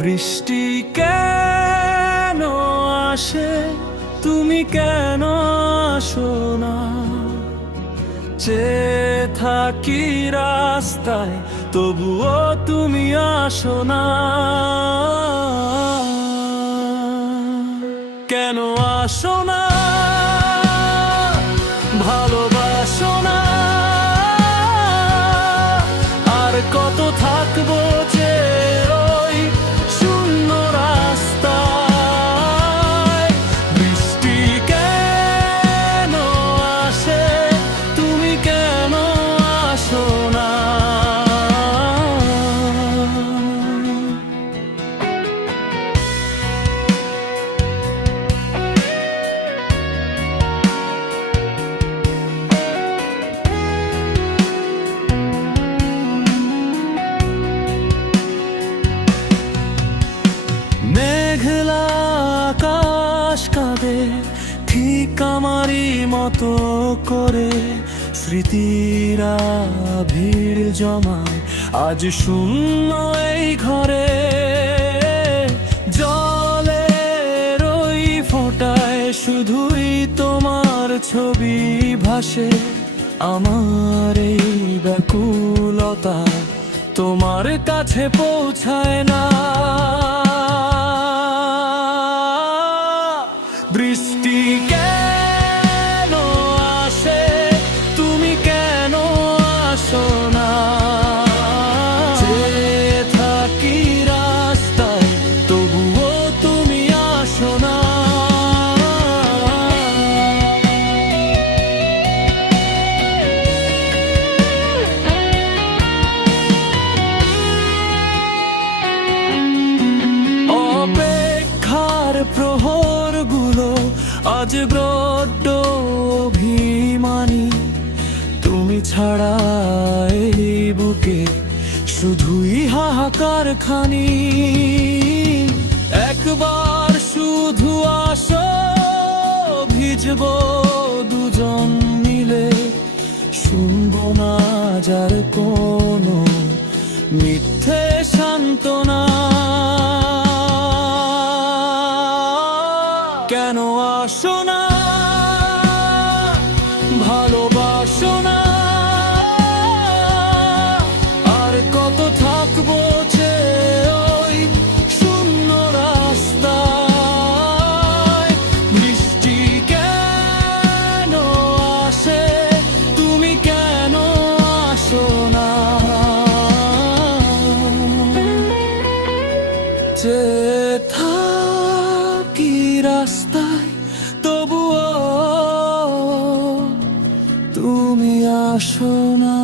বৃষ্টি কেন আসে, তুমি কেন আসো না? চেয়ে থাকি রাস্তায়, তবুও তুমি আসো না। কেন আসো না? ভালোবাসো না? আর কত থাকবো যে ওই শূন্য রাস্তায়? বৃষ্টি কেন আসে, তুমি কেন আসো না? মেঘলা আকাশ কাঁদে ঠিক আমারই মতো করে, স্মৃতিরা ভিড় জমায় আজ শূন্য এই ঘরে। জলের ওই ফোঁটায় শুধুই তোমার ছবি ভাসে, আমার এই ব্যাকুলতা তোমার কাছে পৌঁছায় না। বৃষ্টি কেন আসে, তুমি কেন আসো না? চেয়ে থাকি রাস্তায়, তবুও তুমি আসো না। অপেক্ষার প্রহরগুলো আজ বড্ড অভিমানী, তুমি ছাড়া এই বুকে শুধুই হাহাকার খানি। একবার শুধু আসো, ভিজবো দুজন মিলে, শুনবো না যার কোনো মিথ্যে সান্ত্বনা। কেন আসো না? ভালোবাসো না? আর কত থাকবো যে ওই শূন্য রাস্তায়? বৃষ্টি কেন আসে, তুমি কেন আসো না? চেয়ে থাকি রাস্তায়, তবুও তুমি আসো না।